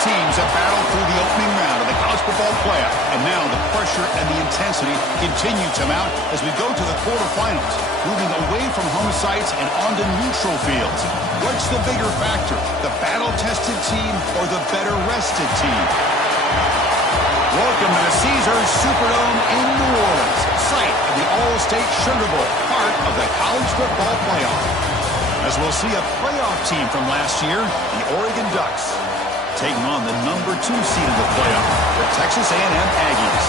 teams that battled through the opening round of the college football playoff. And now the pressure and the intensity continue to mount as we go to the quarterfinals, moving away from home sites and onto neutral fields. What's the bigger factor, the battle-tested team or the better-rested team? Welcome to the Caesars Superdome in New Orleans, site of the All-State Sugar Bowl, part of the college football playoff. As we'll see a playoff team from last year, the Oregon Ducks, taking on the number 2 seed of the playoff, the Texas A&M Aggies.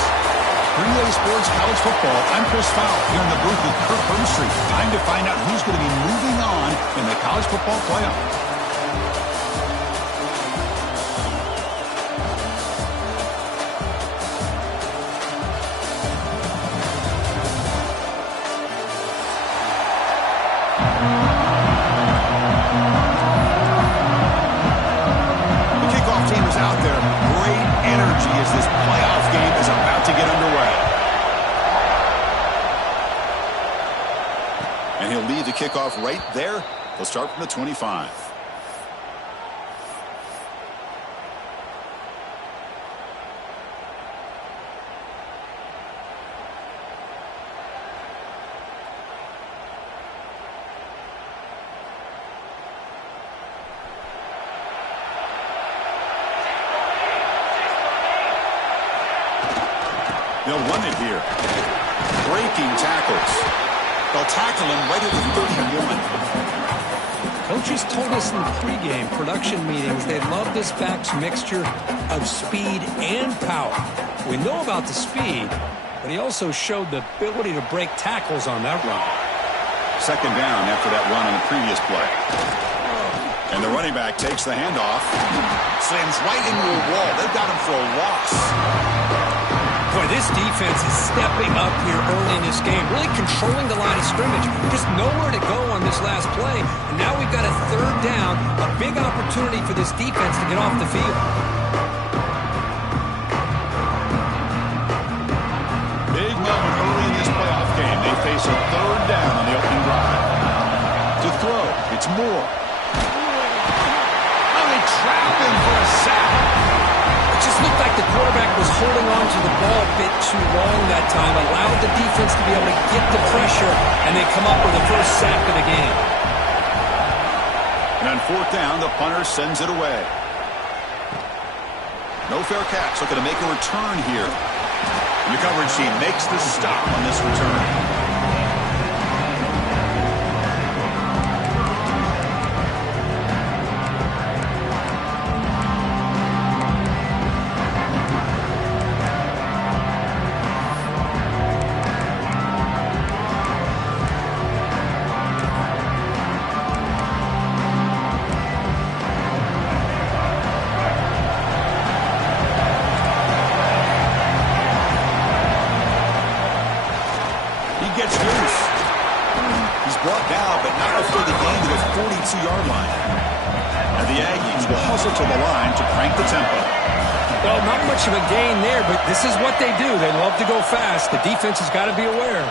3A Sports College Football, I'm Chris Fowle, here in the booth with Kirk Burnstreet. Time to find out who's going to be moving on in the college football playoff. Kickoff right there. They'll start from the 25. They'll run it here. Breaking tackles. They'll tackle him right at the 31. Coaches told us in the pregame production meetings they love this back's mixture of speed and power. We know about the speed, but he also showed the ability to break tackles on that run. Second down after that run on the previous play. And the running back takes the handoff. Slams right into a wall. They've got him for a loss. Boy, this defense is stepping up here early in this game, really controlling the line of scrimmage. Just nowhere to go on this last play. And now we've got a third down, a big opportunity for this defense to get off the field. Big moment early in this playoff game. They face a third down on the opening drive. To throw, it's Moore. Oh, they trap him for a sack. It just looked like the quarterback was holding on to the ball a bit too long that time, allowed the defense to be able to get the pressure, and they come up with the first sack of the game. And on fourth down, the punter sends it away. No fair catch, looking to make a return here. And the coverage team makes the stop on this return. Of a gain there, but this is what they do. They love to go fast. The defense has got to be aware.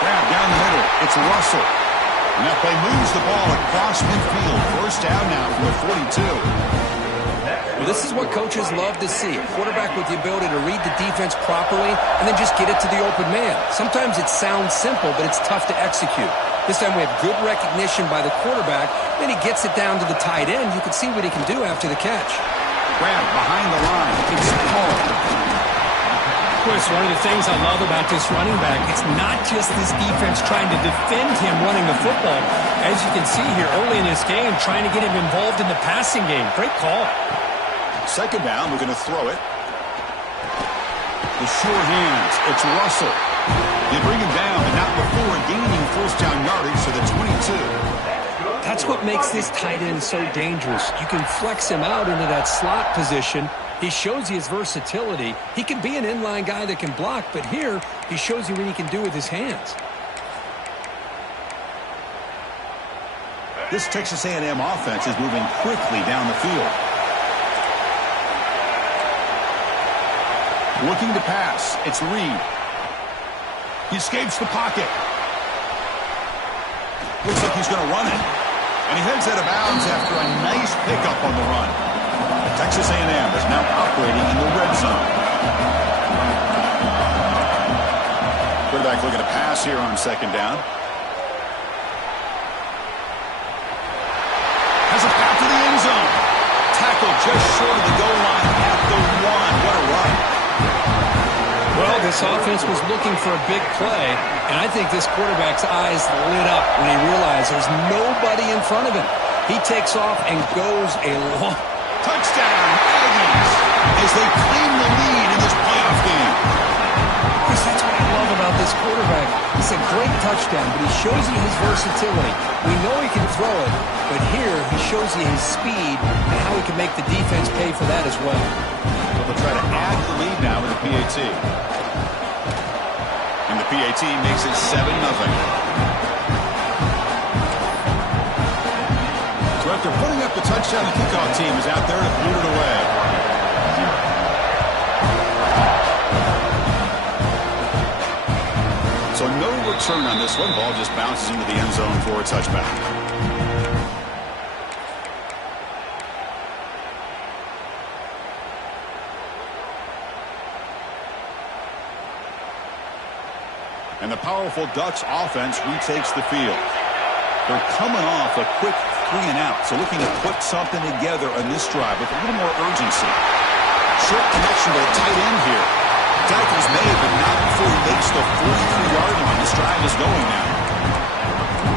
Grab down the middle. It's Russell. And that play moves the ball across midfield. First down now from the 42. Well, this is what coaches love to see. A quarterback with the ability to read the defense properly and then just get it to the open man. Sometimes it sounds simple, but it's tough to execute. This time we have good recognition by the quarterback. Then he gets it down to the tight end. You can see what he can do after the catch. Grab behind the line. It's Paul. Chris, one of the things I love about this running back, it's not just this defense trying to defend him running the football. As you can see here early in this game, trying to get him involved in the passing game. Great call. Second down, we're going to throw it. The sure hands. It's Russell. They bring him down, but not before gaining first down yardage to the 22. That's what makes this tight end so dangerous. You can flex him out into that slot position. He shows you his versatility. He can be an inline guy that can block, but here he shows you what he can do with his hands. This Texas A&M offense is moving quickly down the field. Looking to pass. It's Reed. He escapes the pocket. Looks like he's going to run it. And he heads out of bounds after a nice pickup on the run. Texas A&M is now operating in the red zone. Quarterback looking to pass here on second down. Has a path to the end zone. Tackled just short of the goal line at the 1. What a run. Well, this offense was looking for a big play, and I think this quarterback's eyes lit up when he realized there's nobody in front of him. He takes off and goes a long... Touchdown, Aggies, as they claim the lead in this playoff game. Chris, that's what I love about this quarterback. It's a great touchdown, but he shows you his versatility. We know he can throw it, but here he shows you his speed and how he can make the defense pay for that as well. They'll try to add the lead now with the PAT. And the PAT makes it 7-0. So after putting up the touchdown, the kickoff team is out there to boot it away. So no return on this one. Ball just bounces into the end zone for a touchback. And the powerful Ducks offense retakes the field. They're coming off a quick 3-and-out, so looking to put something together on this drive with a little more urgency. Short connection to the tight end here. Tackle's made, but not before he makes the 43-yard line. This drive is going now.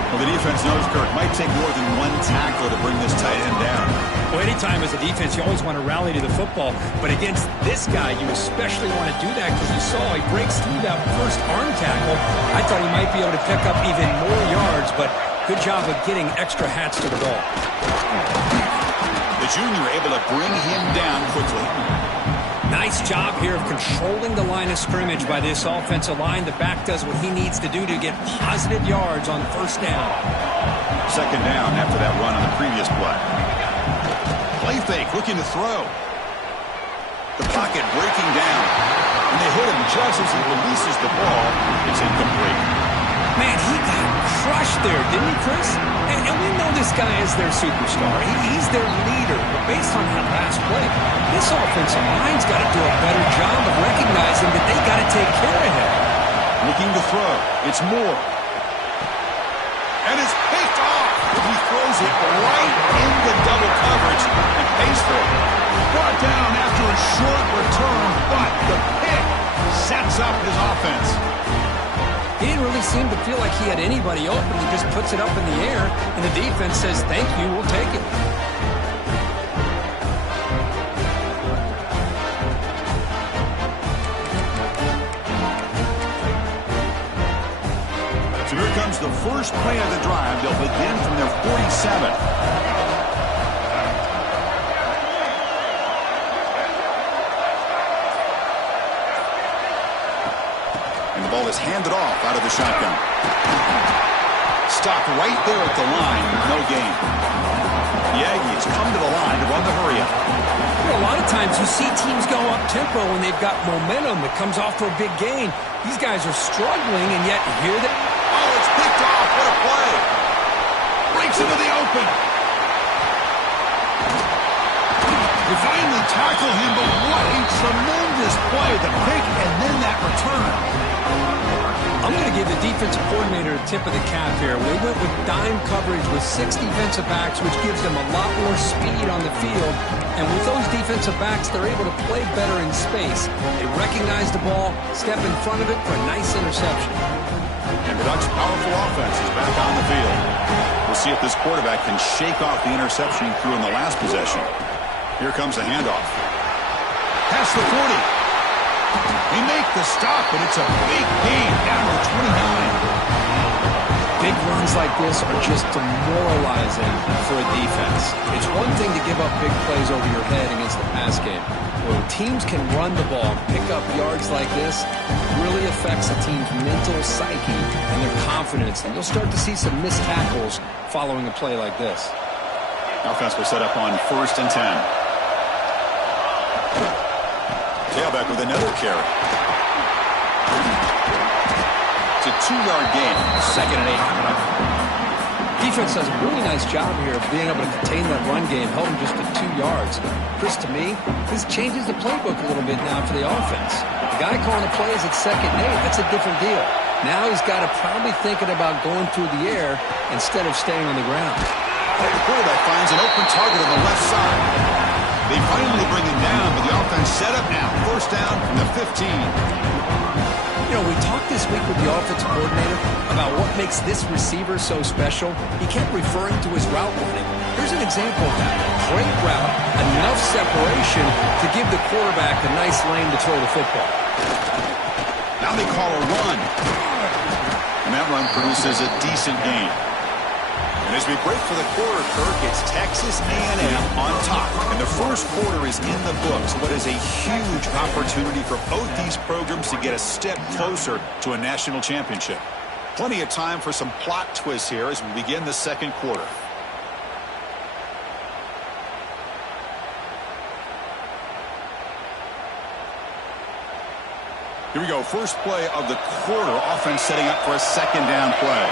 Well, the defense knows, Kirk, might take more than one tackle to bring this tight end down. Well, anytime as a defense, you always want to rally to the football. But against this guy, you especially want to do that because you saw he breaks through that first arm tackle. I thought he might be able to pick up even more yards, but good job of getting extra hats to the ball. The junior able to bring him down quickly. Nice job here of controlling the line of scrimmage by this offensive line. The back does what he needs to do to get positive yards on first down. Second down after that run on the previous play. Play fake, looking to throw. The pocket breaking down. And they hit him just as he releases the ball. It's incomplete. Man, he got crushed there, didn't he, Chris? And we know this guy is their superstar. He's their leader. But based on that last play, this offensive line's got to do a better job of recognizing that they got to take care of him. Looking to throw. It's Moore. And it's picked off. He throws it right into double coverage and pays for it. Brought down after a short return, but the pick sets up his offense. He didn't really seem to feel like he had anybody open. He just puts it up in the air, and the defense says, thank you, we'll take it. So here comes the first play of the drive. They'll begin from their 47. The ball is handed off out of the shotgun. Stopped right there at the line. No gain. The Aggies come to the line to run the hurry-up. You know, a lot of times you see teams go up-tempo when they've got momentum that comes off for a big gain. These guys are struggling, and yet here they... Oh, it's picked off. What a play. Breaks into the open. They finally tackle him, but what a tremendous play. The pick and then that return. I'm going to give the defensive coordinator a tip of the cap here. They went with dime coverage with 6 defensive backs, which gives them a lot more speed on the field. And with those defensive backs, they're able to play better in space. They recognize the ball, step in front of it for a nice interception. And the Ducks' powerful offense is back on the field. We'll see if this quarterback can shake off the interception he threw in the last possession. Here comes the handoff. Past the 40. They make the stop, but it's a big gain down to 29. Big runs like this are just demoralizing for a defense. It's one thing to give up big plays over your head against the pass game. When teams can run the ball and pick up yards like this, it really affects a team's mental psyche and their confidence. And you'll start to see some missed tackles following a play like this. Offense will set up on 1st and 10. Tailback with another carry. It's a 2-yard gain. 2nd and 8. Defense does a really nice job here of being able to contain that run game, held him just to 2 yards. Chris, to me, this changes the playbook a little bit now for the offense. The guy calling the plays at 2nd and 8, that's a different deal. Now he's got to probably thinking about going through the air instead of staying on the ground. The quarterback finds an open target on the left side. They finally bring him down, but the offense set up now. 1st down from the 15. You know, we talked this week with the offensive coordinator about what makes this receiver so special. He kept referring to his route running. Here's an example of that. Great route, enough separation to give the quarterback a nice lane to throw the football. Now they call a run. And that run produces a decent gain. And as we break for the quarter, Kirk, it's Texas A&M on top. And the first quarter is in the books. What is a huge opportunity for both these programs to get a step closer to a national championship. Plenty of time for some plot twists here as we begin the second quarter. Here we go. First play of the quarter. Offense setting up for a 2nd down play.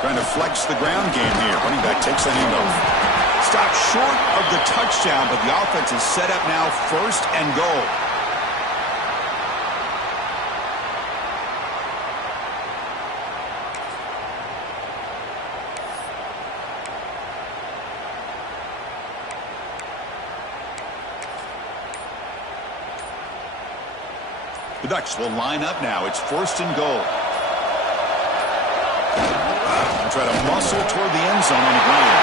Trying to flex the ground game here. Running back takes the handoff. Stopped short of the touchdown, but the offense is set up now 1st and goal. The Ducks will line up now. It's 1st and goal. They'll try to muscle toward the end zone on the ground.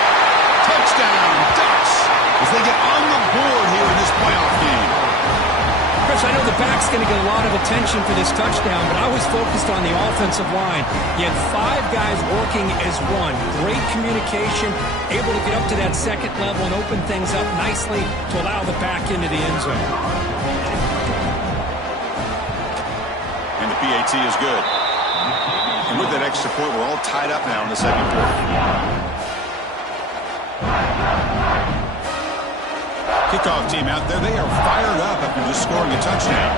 Touchdown, Ducks, as they get on the board here in this playoff game. Chris, I know the back's going to get a lot of attention for this touchdown, but I was focused on the offensive line. You had 5 guys working as one. Great communication, able to get up to that 2nd level and open things up nicely to allow the back into the end zone. And the PAT is good. And with that extra point, we're all tied up now in the second quarter. Kickoff team out there. They are fired up after just scoring a touchdown.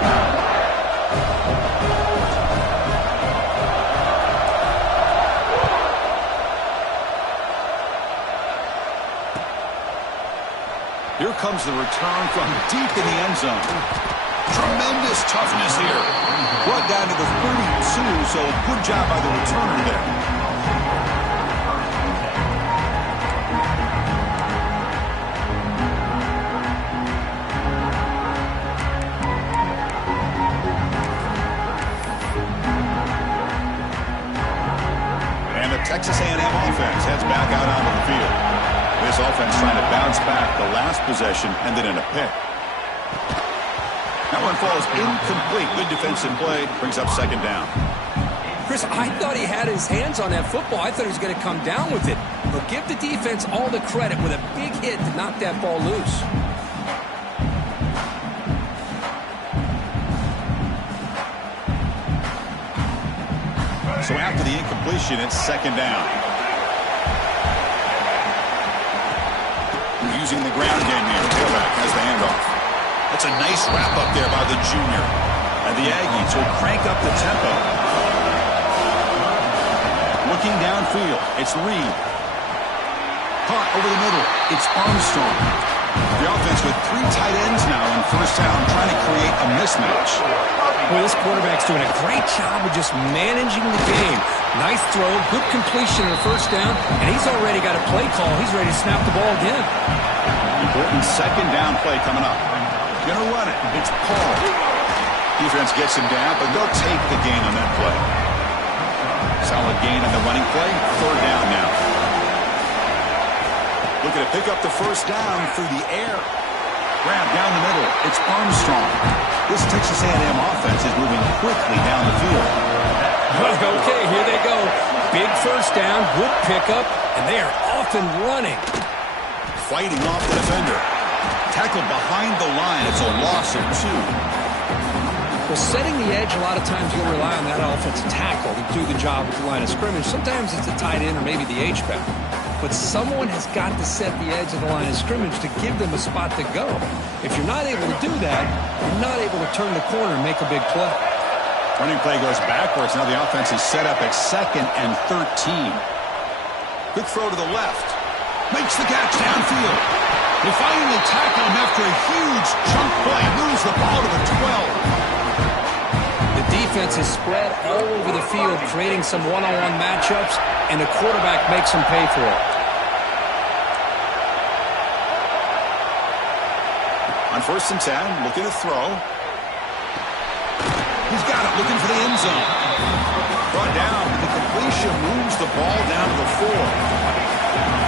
Here comes the return from deep in the end zone. Tremendous toughness here. Brought down to the 32, so good job by the returner there. And the Texas A&M offense heads back out onto the field. This offense trying to bounce back the last possession, ended in a pick. That one falls incomplete. Good defensive play. Brings up 2nd down. Chris, I thought he had his hands on that football. I thought he was going to come down with it. But give the defense all the credit with a big hit to knock that ball loose. So after the incompletion, it's 2nd down. Using the ground game here. Tailback has the handoff. That's a nice wrap-up there by the junior. And the Aggies will crank up the tempo. Looking downfield, it's Reed. Caught over the middle, it's Armstrong. The offense with 3 tight ends now in 1st down, trying to create a mismatch. Well, this quarterback's doing a great job of just managing the game. Nice throw, good completion on 1st down, and he's already got a play call. He's ready to snap the ball again. Important 2nd down play coming up. Gonna run it. It's Paul. Defense gets him down, but they'll take the gain on that play. Solid gain on the running play. 3rd down now. Looking to pick up the 1st down through the air. Grab down the middle. It's Armstrong. This Texas A&M offense is moving quickly down the field. Okay, here they go. Big 1st down, good pickup, and they are off and running. Fighting off the defender. Tackled behind the line. It's a loss of 2. Well, setting the edge, a lot of times you'll rely on that offensive tackle to do the job at the line of scrimmage. Sometimes it's the tight end or maybe the H-back. But someone has got to set the edge of the line of scrimmage to give them a spot to go. If you're not able to do that, you're not able to turn the corner and make a big play. Running play goes backwards. Now the offense is set up at 2nd and 13. Quick throw to the left. Makes the catch downfield. They finally tackle him after a huge chunk play. Moves the ball to the 12. The defense is spread all over the field, creating some one-on-one matchups, and the quarterback makes them pay for it. On 1st and 10, looking to throw. He's got it, looking for the end zone. Brought down, and the completion moves the ball down to the 4.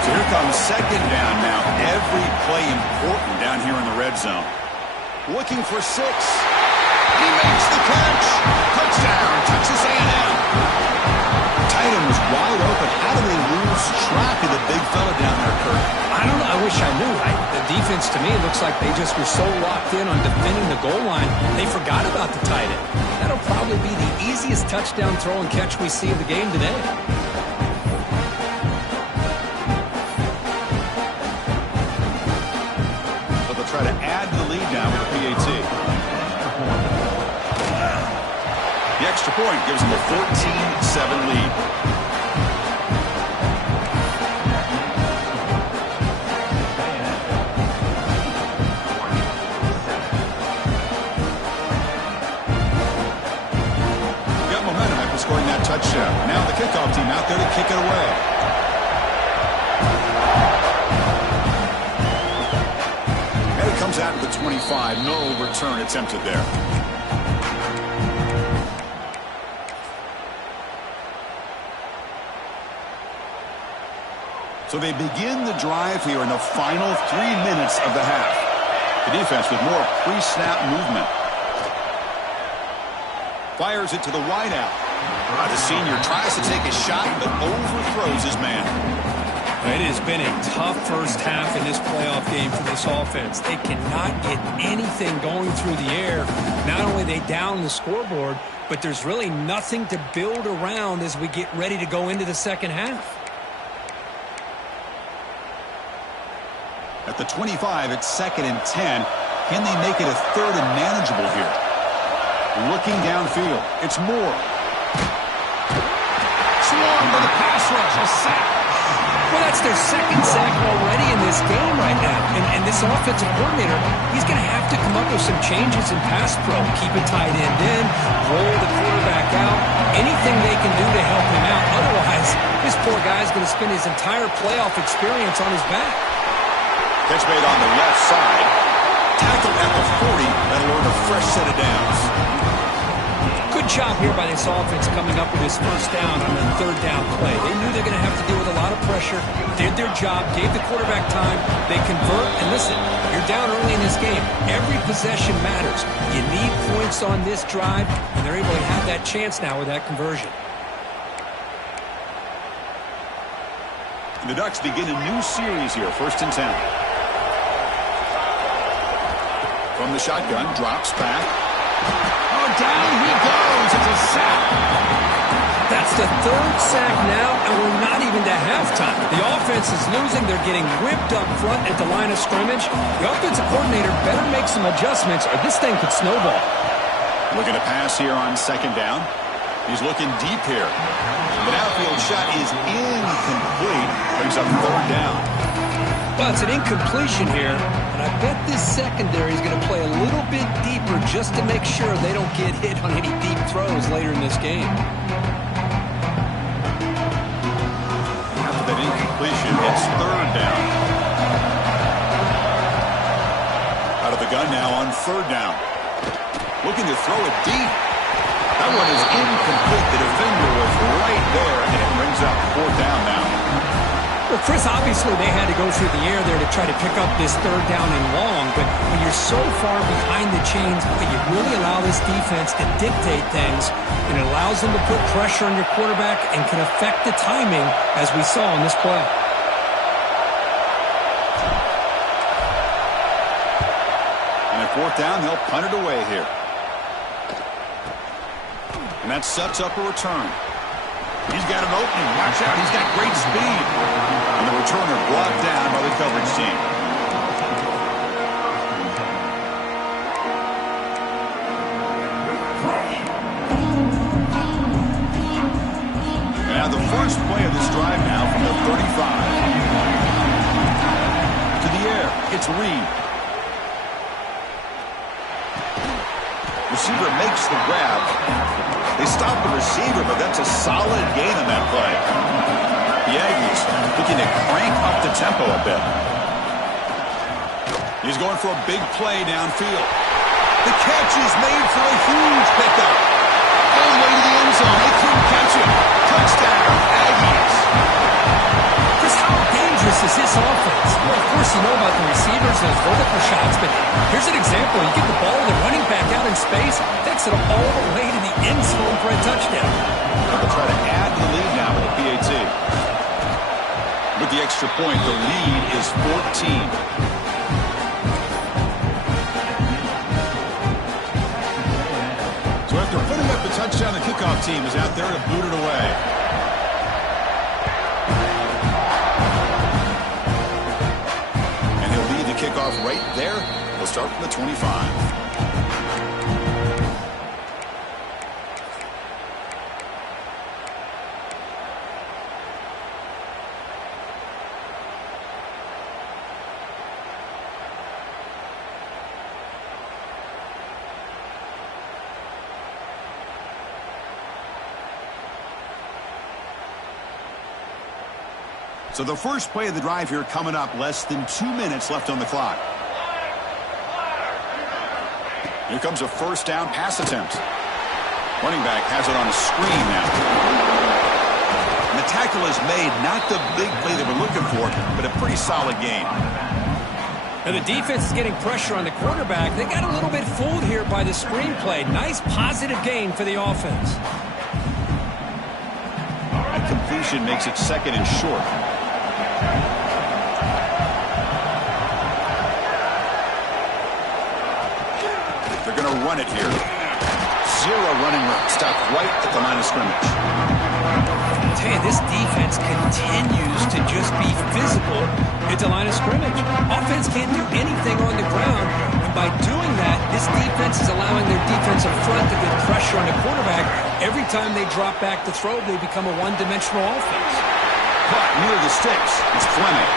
So here comes 2nd down now. Every play important down here in the red zone. Looking for 6. He makes the catch. Touchdown, Texas A&M. Tight end was wide open. How do they lose track of the big fella down there, Kurt? I don't know. I wish I knew. The defense, to me, looks like they just were so locked in on defending the goal line, they forgot about the tight end. That'll probably be the easiest touchdown throw and catch we see of the game today. But they'll try to add to the lead now with a PAT. The extra point gives them a 14-7 lead. Scoring that touchdown. Now the kickoff team out there to kick it away. And it comes out to the 25. No return attempted there. So they begin the drive here in the final 3 minutes of the half. The defense with more pre-snap movement. Fires it to the wideout. The senior tries to take a shot, but overthrows his man. It has been a tough first half in this playoff game for this offense. They cannot get anything going through the air. Not only are they down the scoreboard, but there's really nothing to build around as we get ready to go into the second half. At the 25, it's 2nd and 10. Can they make it a 3rd and manageable here? Looking downfield, it's Moore. Swarmed by the pass rush, a sack. Well, that's their 2nd sack already in this game right now. And this offensive coordinator, he's going to have to come up with some changes in pass pro. Keep a tight end in, roll the quarterback out, anything they can do to help him out. Otherwise, this poor guy's going to spend his entire playoff experience on his back. Catch made on the left side. Tackled at the 40. That'll earn a fresh set of downs. Good job here by this offense coming up with his 1st down on the 3rd down play. They knew they were going to have to deal with a lot of pressure, did their job, gave the quarterback time, they convert, and listen, you're down early in this game. Every possession matters. You need points on this drive, and they're able to have that chance now with that conversion. And the Ducks begin a new series here, 1st and 10. From the shotgun, drops back. Oh, down he goes. It's a sack. That's the 3rd sack now, and we're not even to halftime. The offense is losing. They're getting whipped up front at the line of scrimmage. The offensive coordinator better make some adjustments, or this thing could snowball. Looking to pass here on 2nd down. He's looking deep here. The outfield shot is incomplete. Brings up 3rd down. Well, it's an incompletion here, and I bet this secondary is going to play a little bit deeper just to make sure they don't get hit on any deep throws later in this game. After that incompletion, it's 3rd down. Out of the gun now on 3rd down. Looking to throw it deep. That one is incomplete. The defender was right there, and it brings up 4th down now. Well, Chris, obviously they had to go through the air there to try to pick up this 3rd down and long, but when you're so far behind the chains, you really allow this defense to dictate things, and it allows them to put pressure on your quarterback and can affect the timing, as we saw in this play. And at 4th down, they'll punt it away here. And that sets up a return. He's got an opening. Watch out. He's got great speed. And the returner brought down by the coverage team. first play of this drive now from the 35. To the air, it's Reed. Receiver makes the grab. They stop the receiver, but that's a solid gain on that play. The Aggies looking to crank up the tempo a bit. He's going for a big play downfield. The catch is made for a huge pickup. All the way to the end zone. They couldn't catch him. Touchdown, Aggies. Just how dangerous is this offense? Well, of course, you know about the receivers, those vertical shots, but here's an example. You get the ball, the running back out in space, takes it all the way to the end zone for a touchdown. They'll try to add to the lead now with the PAT. With the extra point, the lead is 14. So after putting up the touchdown, the kickoff team is out there to boot it away. And he'll lead the kickoff right there. We'll start from the 25. So the first play of the drive here coming up, less than 2 minutes left on the clock. Here comes a first down pass attempt. Running back has it on a screen now. And the tackle is made, not the big play they were looking for, but a pretty solid game. And the defense is getting pressure on the quarterback. They got a little bit fooled here by the screen play. Nice positive gain for the offense. And completion makes it second and short. They're going to run it here. Zero running room. Stopped right at the line of scrimmage. I tell you, this defense continues to just be physical at the line of scrimmage. Offense can't do anything on the ground, and by doing that, this defense is allowing their defensive front to get pressure on the quarterback. Every time they drop back to throw, they become a one-dimensional offense. Caught near the sticks. It's Fleming.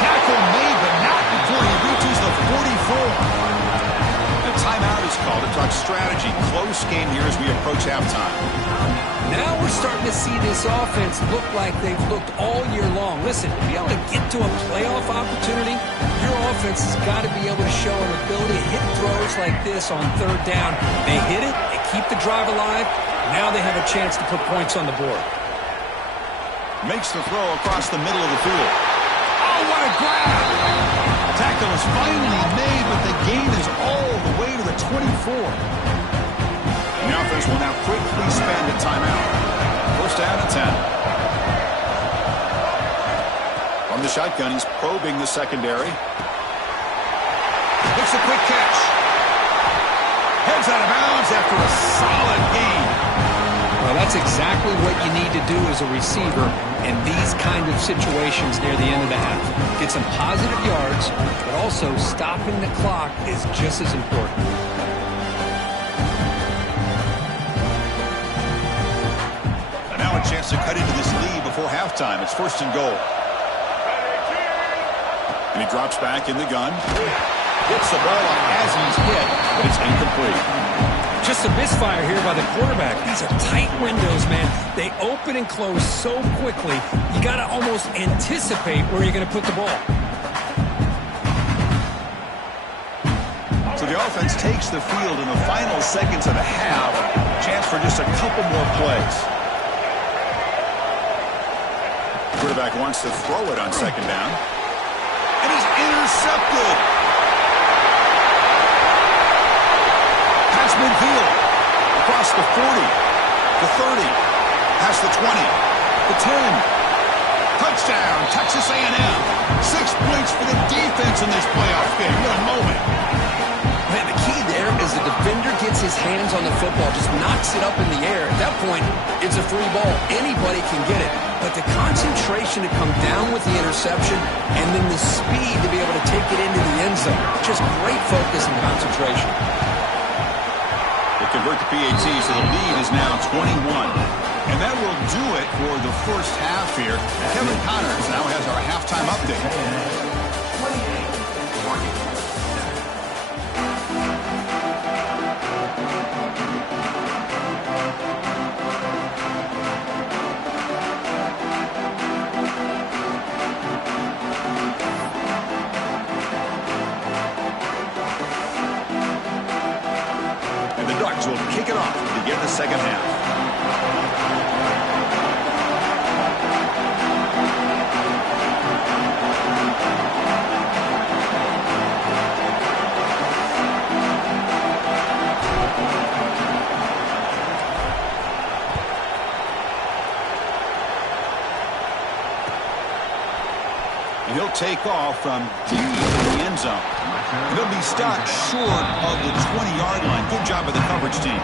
Tackle made, but not before he reaches the 44. The timeout is called to talk strategy. Close game here as we approach halftime. Now we're starting to see this offense look like they've looked all year long. Listen, to be able to get to a playoff opportunity, your offense has got to be able to show an ability to hit throws like this on third down. They hit it, they keep the drive alive. Now they have a chance to put points on the board. Makes the throw across the middle of the field. Oh, what a grab! Tackle is finally made, but the gain is all the way to the 24. And the offense will now quickly spend a timeout. First down and 10. From the shotgun, he's probing the secondary. Makes a quick catch. Heads out of bounds after a solid gain. Well, that's exactly what you need to do as a receiver in these kind of situations near the end of the half. Get some positive yards, but also stopping the clock is just as important. And now a chance to cut into this lead before halftime. It's first and goal. And he drops back in the gun. Gets the ball up as he's hit, but it's incomplete. Just a misfire here by the quarterback. These are tight windows, man. They open and close so quickly, you got to almost anticipate where you're going to put the ball. So the offense takes the field in the final seconds of the half. Chance for just a couple more plays. Quarterback wants to throw it on second down. And he's intercepted. Midfield, across the 40, the 30, past the 20, the 10. Touchdown, Texas A&M. 6 points for the defense in this playoff game. What a moment. Man, the key there is the defender gets his hands on the football, just knocks it up in the air. At that point, it's a free ball. Anybody can get it. But the concentration to come down with the interception and then the speed to be able to take it into the end zone. Just great focus and concentration. They convert the PAT, so the lead is now 21. And that will do it for the first half here. Kevin Connors now has our halftime update. And the Ducks will kick it off to begin the second half. And he'll take off from deep in the end zone. And he'll be stopped short of the 20-yard line. Good job by the coverage team.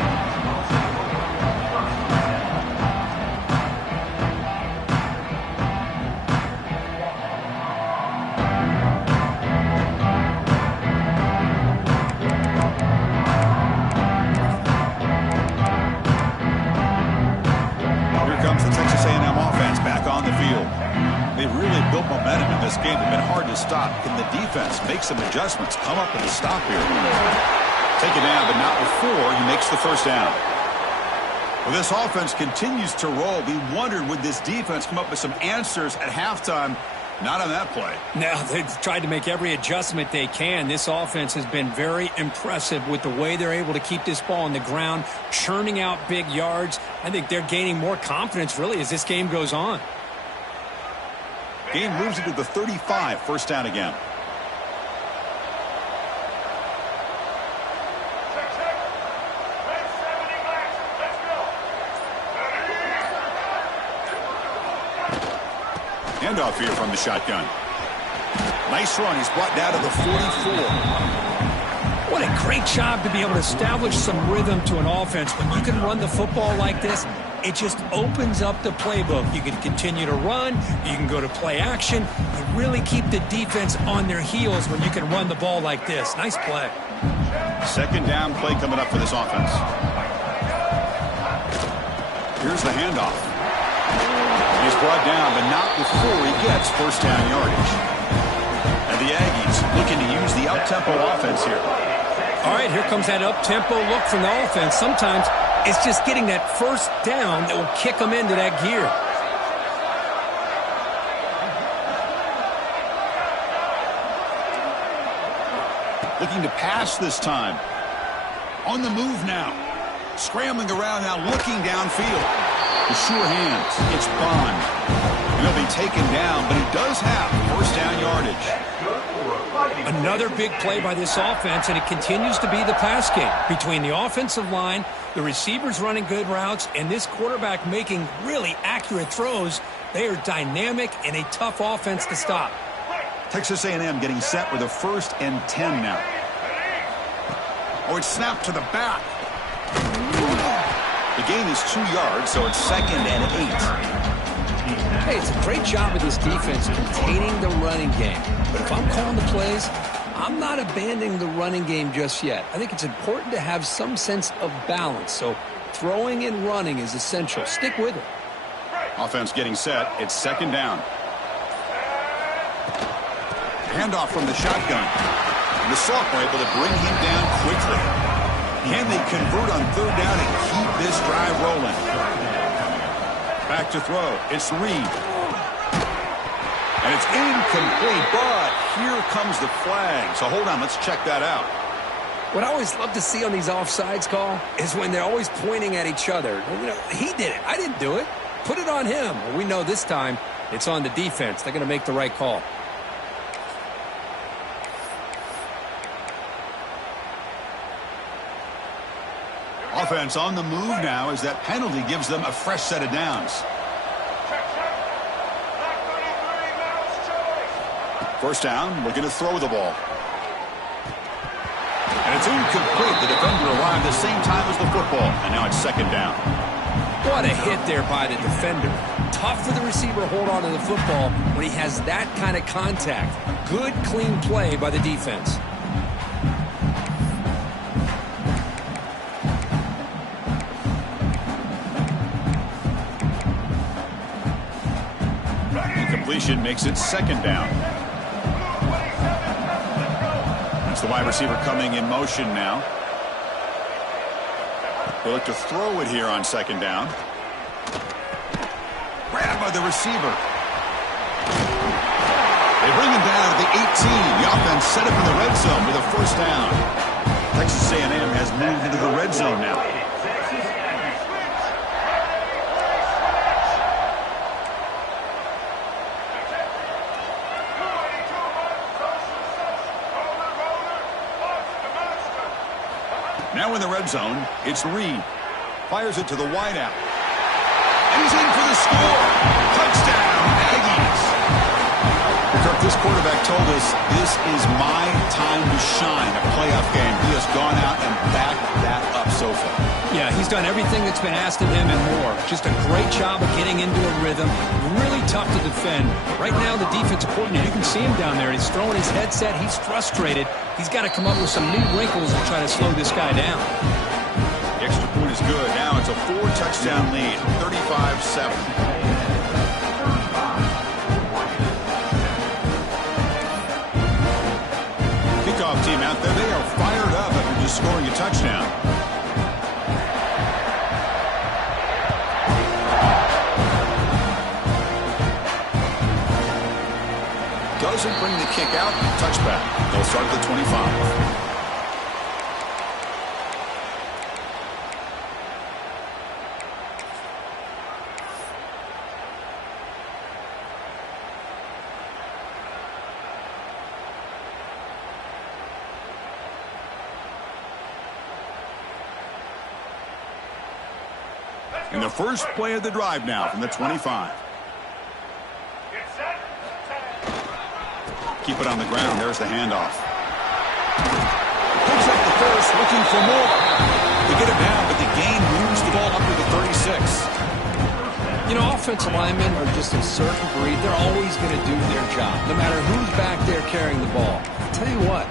Here comes the Texas A&M offense back on the field. They've really built momentum in this game. It's been hard to stop. Can the defense make some adjustments? Come up with a stop here. Take it down, but not before he makes the first down. Well, this offense continues to roll. We wondered, would this defense come up with some answers at halftime? Not on that play. Now, they've tried to make every adjustment they can. This offense has been very impressive with the way they're able to keep this ball on the ground, churning out big yards. I think they're gaining more confidence, really, as this game goes on. Game moves into the 35, first down again. Handoff here from the shotgun. Nice run. He's brought down to the 44. What a great job to be able to establish some rhythm to an offense. When you can run the football like this, it just opens up the playbook. You can continue to run. You can go to play action. You really keep the defense on their heels when you can run the ball like this. Nice play. Second down play coming up for this offense. Here's the handoff. He's brought down, but not before he gets first down yardage. And the Aggies looking to use the up-tempo offense here. All right, here comes that up-tempo look from the offense. Sometimes it's just getting that first down that will kick them into that gear. Looking to pass this time. On the move now. Scrambling around now, looking downfield. With sure hands, it's Bond. And he'll be taken down, but he does have first down yardage. Another big play by this offense, and it continues to be the pass game. Between the offensive line, the receivers running good routes, and this quarterback making really accurate throws, they are dynamic and a tough offense to stop. Texas A&M getting set with a 1st and 10 now. Oh, it's snapped to the back. The gain is 2 yards, so it's 2nd and 8. Hey, it's a great job of this defense containing the running game. But if I'm calling the plays, I'm not abandoning the running game just yet. I think it's important to have some sense of balance. So throwing and running is essential. Stick with it. Offense getting set. It's 2nd down. Handoff from the shotgun. And the sophomore able to bring him down quickly. Can they convert on 3rd down and keep this drive rolling? Back to throw. It's Reed. And it's incomplete, but here comes the flag. So hold on, let's check that out. What I always love to see on these offsides call is when they're always pointing at each other. You know, he did it. I didn't do it. Put it on him. Well, we know this time it's on the defense. They're going to make the right call. Offense on the move now as that penalty gives them a fresh set of downs. First down, looking to throw the ball. And it's incomplete. The defender arrived the same time as the football. And now it's 2nd down. What a hit there by the defender. Tough for the receiver to hold on to the football when he has that kind of contact. Good, clean play by the defense. completion makes it second down. That's the wide receiver coming in motion now. They'll look to throw it here on second down. Grabbed by the receiver. They bring him down to the 18. The offense set up in the red zone with a first down. Texas A&M has moved into the red zone now. Now in the red zone, it's Reed. Fires it to the wideout. And he's in for the score. Touchdown, Aggies. Kirk, this quarterback told us this is my time to shine, a playoff game. He has gone out and backed that up so far. Yeah, he's done everything that's been asked of him and more. Just a great job of getting into a rhythm. Really tough to defend. Right now, the defensive coordinator, you can see him down there. He's throwing his headset. He's frustrated. He's got to come up with some new wrinkles to try to slow this guy down. The extra point is good. Now it's a 4-touchdown lead, 35-7. Kickoff team out there, they are fired up after just scoring a touchdown. Doesn't bring the kick out. Touchback. They'll start at the 25. In the first play of the drive now from the 25. Keep it on the ground. There's the handoff. Picks up the first, looking for more. They get it down, but the gain moves the ball up to the 36. You know, offensive linemen are just a certain breed. They're always going to do their job, no matter who's back there carrying the ball. I'll tell you what,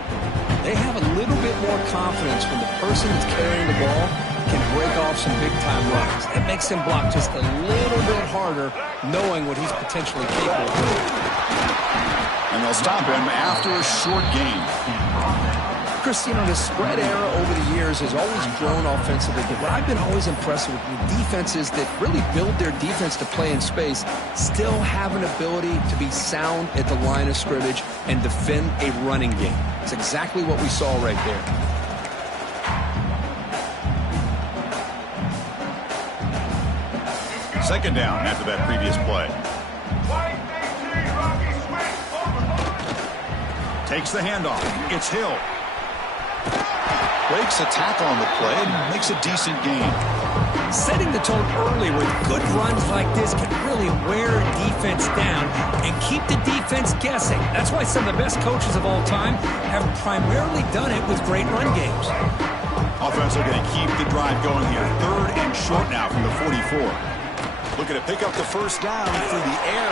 they have a little bit more confidence when the person that's carrying the ball can break off some big-time runs. That makes him block just a little bit harder, knowing what he's potentially capable of doing. And they'll stop him after a short gain. Chris, you know, the spread era over the years has always grown offensively, but what I've been always impressed with defenses that really build their defense to play in space still have an ability to be sound at the line of scrimmage and defend a running game. It's exactly what we saw right there. Second down after that previous play. Takes the handoff. It's Hill. Breaks a tackle on the play and makes a decent gain. Setting the tone early with good runs like this can really wear a defense down and keep the defense guessing. That's why some of the best coaches of all time have primarily done it with great run games. Offense are going to keep the drive going here. 3rd and short now from the 44. Looking to pick up the first down through the air.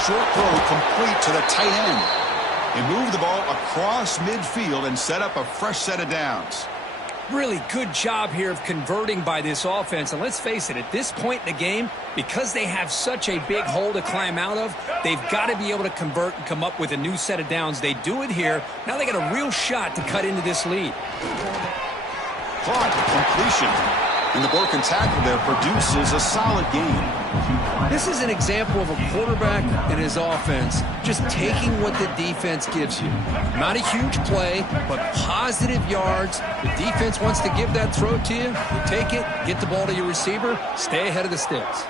Short throw complete to the tight end. They move the ball across midfield and set up a fresh set of downs. Really good job here of converting by this offense. And let's face it, at this point in the game, because they have such a big hole to climb out of, they've got to be able to convert and come up with a new set of downs. They do it here. Now they got a real shot to cut into this lead. Caught completion. And the broken tackle there produces a solid gain. This is an example of a quarterback and his offense just taking what the defense gives you. Not a huge play, but positive yards. The defense wants to give that throw to you. You take it, get the ball to your receiver, stay ahead of the sticks.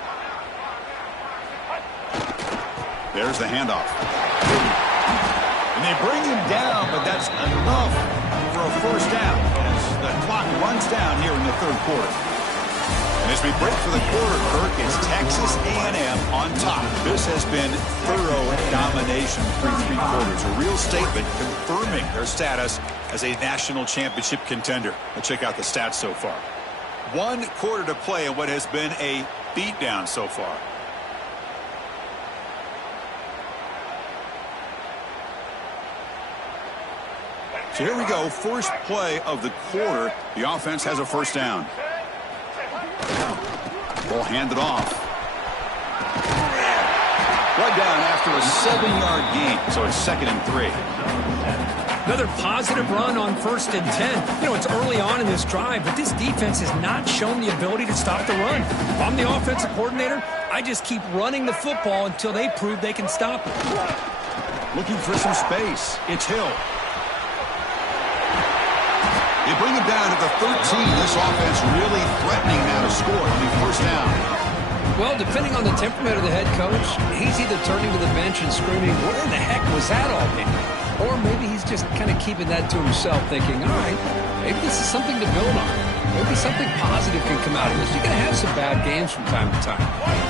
There's the handoff. And they bring him down, but that's enough for a first down as the clock runs down here in the 3rd quarter. And as we break for the quarter, Kirk, it's Texas A&M on top. This has been thorough domination through 3 quarters. A real statement confirming their status as a national championship contender. Let's check out the stats so far. 1 quarter to play in what has been a beatdown so far. So here we go, first play of the quarter. The offense has a first down. Ball handed off. One down after a 7-yard gain, so it's 2nd and 3. Another positive run on 1st and 10. You know, it's early on in this drive, but this defense has not shown the ability to stop the run. If I'm the offensive coordinator, I just keep running the football until they prove they can stop it. Looking for some space. It's Hill. They bring him down at the 13. This offense really threatening now to score on the 1st down. Well, depending on the temperament of the head coach, he's either turning to the bench and screaming, "Where in the heck was that all been?" Or maybe he's just kind of keeping that to himself, thinking, all right, maybe this is something to build on. Maybe something positive can come out of this. You're going to have some bad games from time to time.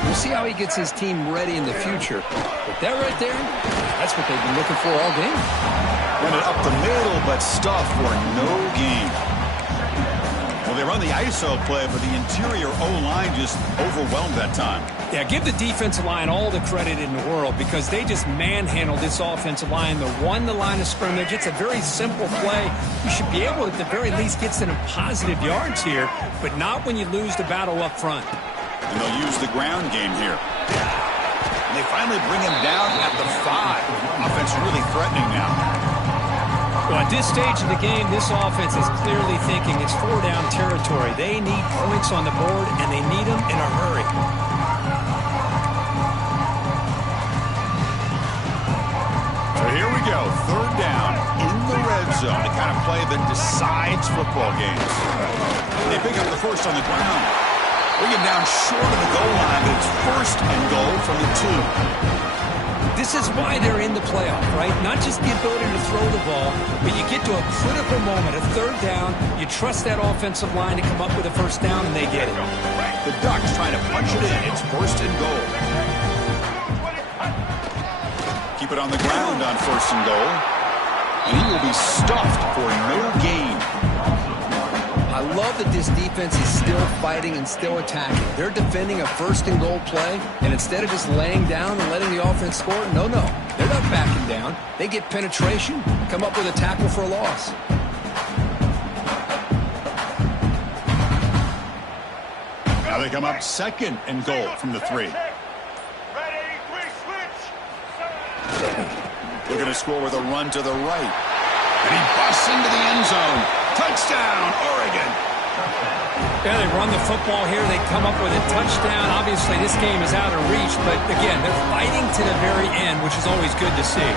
We'll see how he gets his team ready in the future. But that right there, that's what they've been looking for all game. Run it up the middle, but stuff for no gain. Well, they run the ISO play, but the interior O-line just overwhelmed that time. Yeah, give the defensive line all the credit in the world because they just manhandled this offensive line. They won the line of scrimmage. It's a very simple play. You should be able to, at the very least, get some positive yards here, but not when you lose the battle up front. And they'll use the ground game here. And they finally bring him down at the 5. Offense really threatening now. Well, at this stage of the game, this offense is clearly thinking it's 4-down territory. They need points on the board, and they need them in a hurry. So here we go, 3rd down in the red zone. The kind of play that decides football games. They pick up the 1st on the ground. Bring him down short of the goal line, but it's 1st and goal from the 2. This is why they're in the playoff, right? Not just the ability to throw the ball, but you get to a critical moment, a 3rd down. You trust that offensive line to come up with a 1st down, and they get it. The Ducks trying to punch it in. It's 1st and goal. Keep it on the ground on 1st and goal. And he will be stuffed for no gain. I love that this defense is still fighting and still attacking. They're defending a 1st and goal play, and instead of just laying down and letting the offense score, no. They're not backing down. They get penetration, come up with a tackle for a loss. Now they come up 2nd and goal from the 3. Looking to score with a run to the right. And he busts into the end zone. Touchdown, Oregon. Yeah, they run the football here. They come up with a touchdown. Obviously, this game is out of reach, but again, they're fighting to the very end, which is always good to see.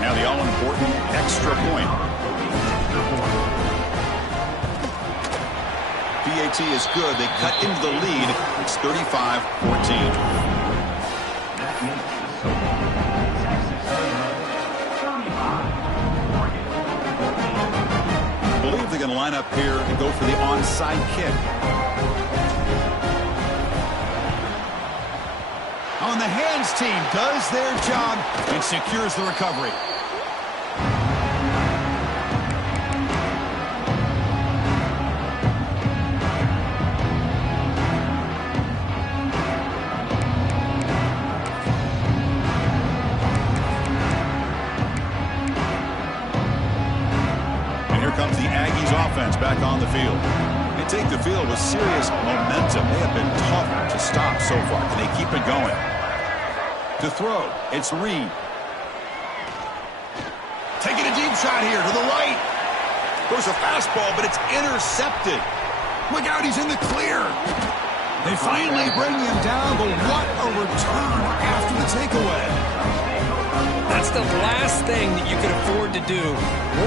Now the all-important extra point. PAT is good. They cut into the lead. It's 35-14. I believe they're going to line up here and go for the onside kick. On the hands team does their job and secures the recovery. Comes the Aggies offense back on the field. They take the field with serious momentum. They have been tough to stop so far. Can they keep it going? To throw, it's Reed. Taking a deep shot here to the right. Goes a fastball, but it's intercepted. Look out, he's in the clear. They finally bring him down, but what a return after the takeaway. That's the last thing that you could afford to do.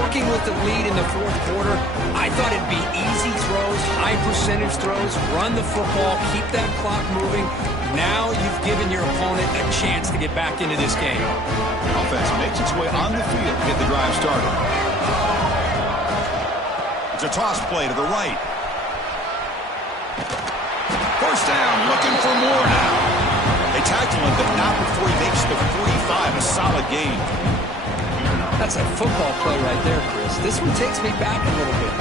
Working with the lead in the 4th quarter, I thought it'd be easy throws, high percentage throws, run the football, keep that clock moving. Now you've given your opponent a chance to get back into this game. Offense makes its way on the field to get the drive started. It's a toss play to the right. 1st down, looking for more now. They tackle him, but not before he makes the 45, a solid gain. That's a football play right there, Chris. This one takes me back a little bit.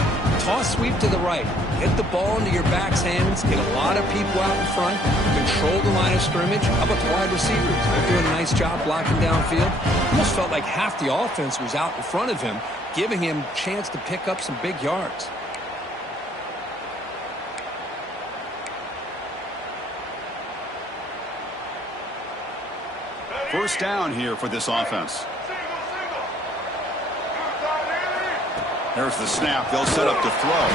Toss sweep to the right. Hit the ball into your back's hands. Get a lot of people out in front. Control the line of scrimmage. How about the wide receivers? They're doing a nice job blocking downfield. Almost felt like half the offense was out in front of him, giving him a chance to pick up some big yards. First down here for this offense. There's the snap. They'll set up to throw.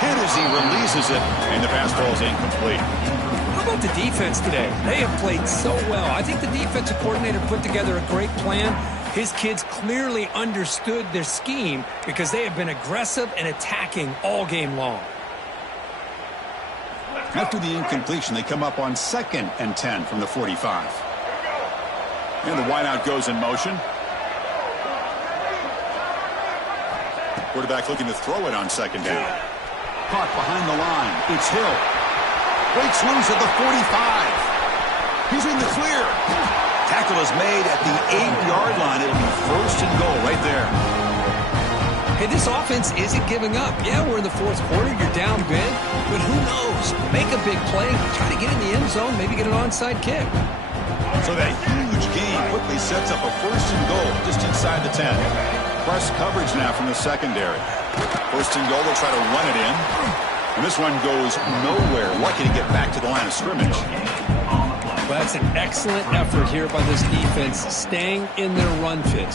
Hit as he releases it, and the pass ball is incomplete. How about the defense today? They have played so well. I think the defensive coordinator put together a great plan. His kids clearly understood their scheme because they have been aggressive and attacking all game long. After the incompletion, they come up on 2nd and 10 from the 45. And the wideout goes in motion. Quarterback looking to throw it on 2nd down. Caught behind the line. It's Hill. Breaks loose at the 45. He's in the clear. Tackle is made at the 8-yard line. It'll be 1st and goal right there. Hey, this offense isn't giving up. Yeah, we're in the 4th quarter. You're down big. But who knows? Make a big play. Try to get in the end zone. Maybe get an onside kick. So that huge gain quickly sets up a 1st and goal just inside the 10. Press coverage now from the secondary. 1st and goal. They'll try to run it in. And this one goes nowhere. Lucky to get back to the line of scrimmage. Well, that's an excellent effort here by this defense, staying in their run fit,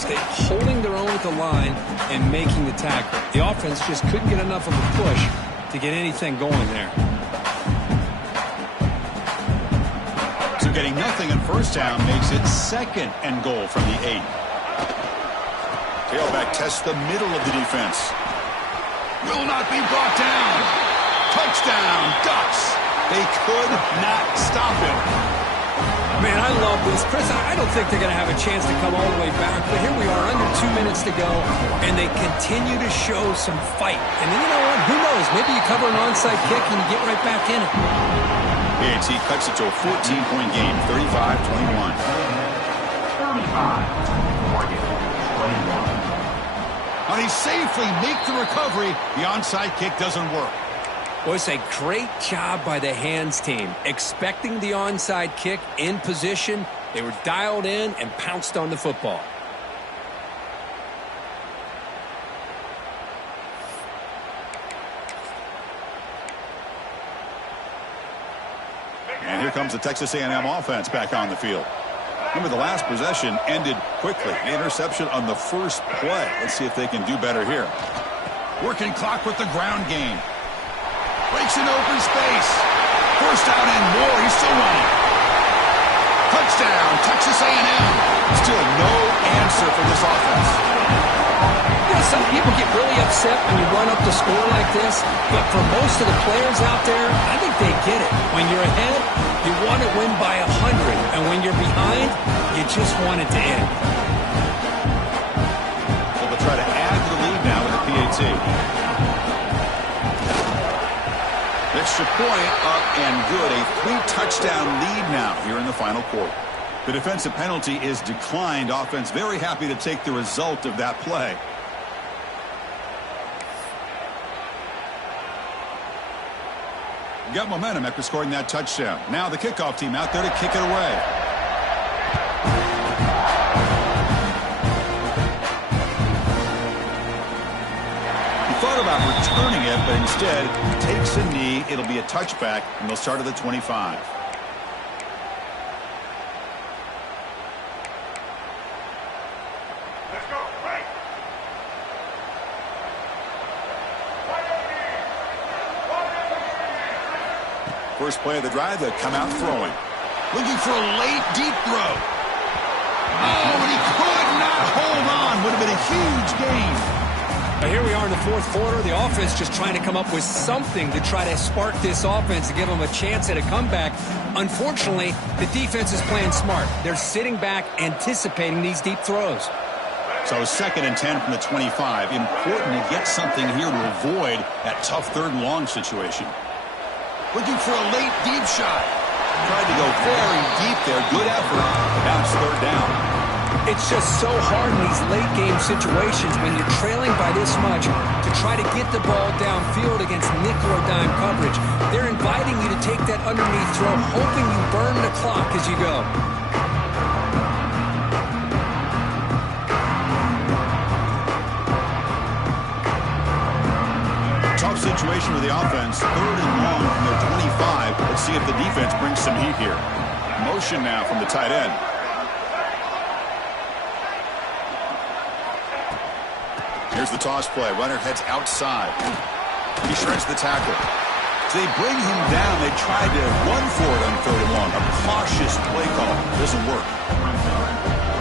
holding their own at the line and making the tackle. The offense just couldn't get enough of a push to get anything going there. So getting nothing on 1st down makes it 2nd and goal from the 8. Tailback tests the middle of the defense. Will not be brought down. Touchdown, Ducks. They could not stop him. Man, I love this. Chris, I don't think they're going to have a chance to come all the way back, but here we are, under 2 minutes to go, and they continue to show some fight. And then, you know what? Who knows? Maybe you cover an onside kick and you get right back in it. PAT cuts it to a 14-point game, 35-21. 35-21. And he safely make the recovery. The onside kick doesn't work. Well, it's a great job by the hands team. Expecting the onside kick in position, they were dialed in and pounced on the football. And here comes the Texas A&M offense back on the field. Remember, the last possession ended quickly. The interception on the first play. Let's see if they can do better here. Working clock with the ground game. Breaks in open space. 1st down and more. He's still running. Touchdown, Texas A&M. Still no answer for this offense. You know, some people get really upset when you run up the score like this, but for most of the players out there, I think they get it. When you're ahead, you want to win by 100, and when you're behind, you just want it to end. So they'll try to add to the lead now with the PAT. Extra point up and good. A 3-touchdown lead now here in the final quarter. The defensive penalty is declined. Offense very happy to take the result of that play. Got momentum after scoring that touchdown. Now the kickoff team out there to kick it away. Thought about returning it, but instead takes a knee. It'll be a touchback, and they'll start at the 25. Let's go. Right. First play of the drive, they come out throwing. Looking for a late, deep throw. Oh, and he could not hold on. Would have been a huge gain. Here we are in the 4th quarter. The offense just trying to come up with something to try to spark this offense to give them a chance at a comeback. Unfortunately, the defense is playing smart. They're sitting back, anticipating these deep throws. So 2nd and 10 from the 25. Important to get something here to avoid that tough 3rd and long situation. Looking for a late deep shot. Tried to go very deep there. Good effort. Now it's 3rd down. It's just so hard in these late game situations when you're trailing by this much to try to get the ball downfield against nickel or dime coverage. They're inviting you to take that underneath throw, hoping you burn the clock as you go. Tough situation with the offense. 3rd and long from their 25. Let's see if the defense brings some heat here. Motion now from the tight end. Here's the toss play. Runner heads outside. He shreds the tackle. So they bring him down. They tried to run for it on 3rd and 1. A cautious play call. Doesn't work.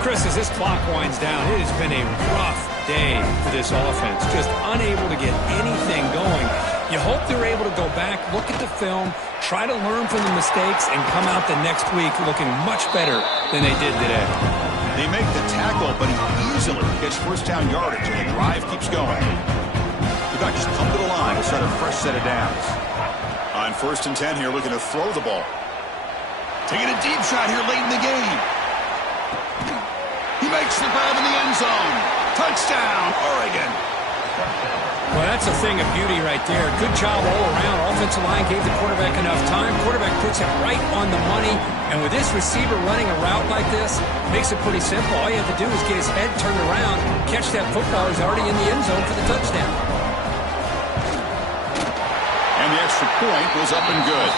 Chris, as this clock winds down, it has been a rough day for this offense. Just unable to get anything going. You hope they're able to go back, look at the film, try to learn from the mistakes, and come out the next week looking much better than they did today. They make the tackle, but he easily gets first down yardage, and the drive keeps going. The Ducks come to the line to start a fresh set of downs. On 1st and 10 here, looking to throw the ball. Taking a deep shot here late in the game. He makes the grab in the end zone. Touchdown, Oregon. Well, that's a thing of beauty right there. Good job all around. Offensive line gave the quarterback enough time. Quarterback puts it right on the money. And with this receiver running a route like this, makes it pretty simple. All you have to do is get his head turned around, catch that football. He's already in the end zone for the touchdown. And the extra point was up and good.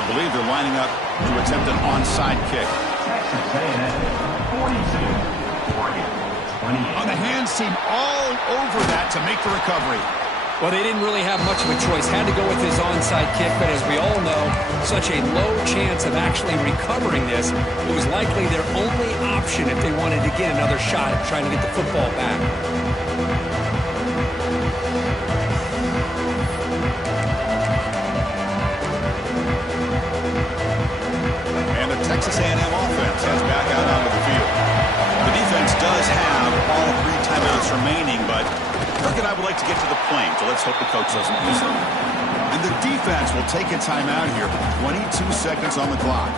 I believe they're lining up to attempt an onside kick. On the hands team all over that to make the recovery. Well, they didn't really have much of a choice. Had to go with his onside kick, but as we all know, such a low chance of actually recovering this. It was likely their only option if they wanted to get another shot at trying to get the football back. And the Texas A&M offense heads back out onto the field. The defense does have all 3 timeouts remaining, but Kirk and I would like to get to the plane, so let's hope the coach doesn't miss them. And the defense will take a timeout here with 22 seconds on the clock.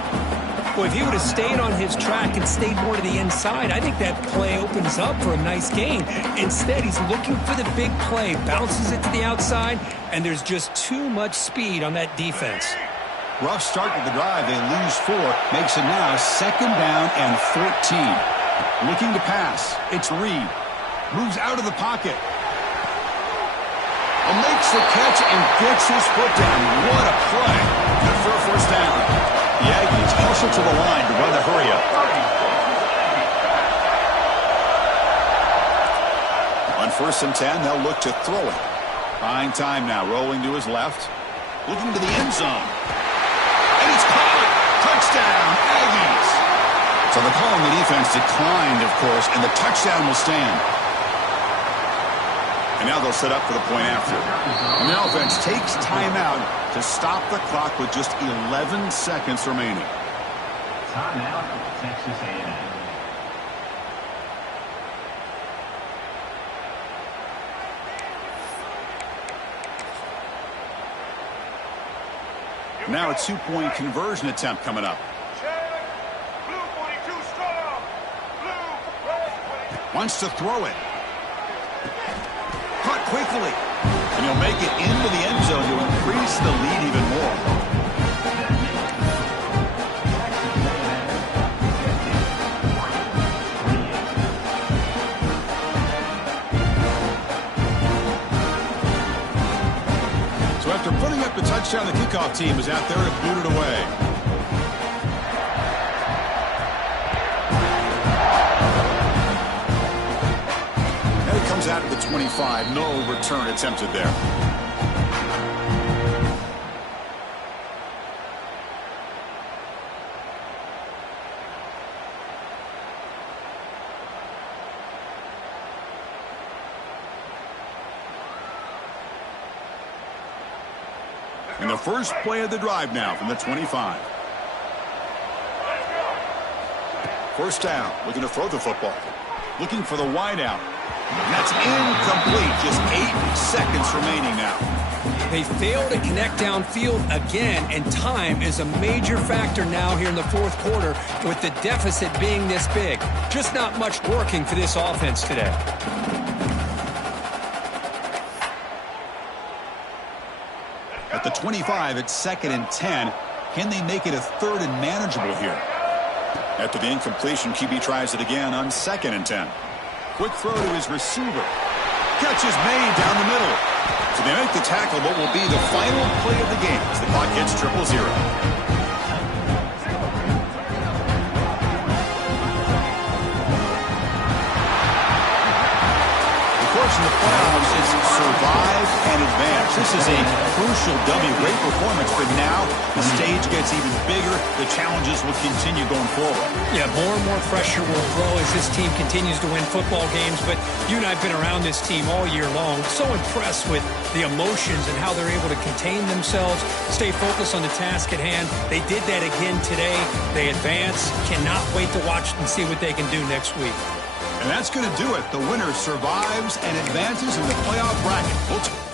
Well, if he would have stayed on his track and stayed more to the inside, I think that play opens up for a nice gain. Instead, he's looking for the big play, bounces it to the outside, and there's just too much speed on that defense. Rough start to the drive. They lose 4. Makes it now 2nd down and 14. Looking to pass. It's Reed. Moves out of the pocket. And makes the catch and gets his foot down. What a play. Good for a first down. The Aggies hustle to the line to run the hurry-up. On 1st and 10, they'll look to throw it. Buying time now. Rolling to his left. Looking to the end zone. And it's caught. Touchdown, Aggies. So the call on the defense declined, of course, and the touchdown will stand. And now they'll set up for the point after. And the offense takes timeout to stop the clock with just 11 seconds remaining. Timeout, Texas A&M. Now a 2-point conversion attempt coming up. Wants to throw it. Caught quickly. And he'll make it into the end zone to increase the lead even more. So after putting up the touchdown, the kickoff team is out there to boot it away. Out of the 25, no return attempted there. And the first play of the drive now from the 25. First down, looking to throw the football. Looking for the wide out. That's incomplete. Just 8 seconds remaining now. They fail to connect downfield again, and time is a major factor now here in the 4th quarter with the deficit being this big. Just not much working for this offense today. At the 25, it's 2nd and 10. Can they make it a 3rd and manageable here? After the incompletion, QB tries it again on 2nd and 10. Quick throw to his receiver. Catch is made down the middle. So they make the tackle, what will be the final play of the game as the clock hits 0-0. This is a crucial W. Great performance, but now the stage gets even bigger. The challenges will continue going forward. Yeah, more and more pressure will grow as this team continues to win football games. But you and I have been around this team all year long. So impressed with the emotions and how they're able to contain themselves, stay focused on the task at hand. They did that again today. They advance. Cannot wait to watch and see what they can do next week. And that's going to do it. The winner survives and advances in the playoff bracket.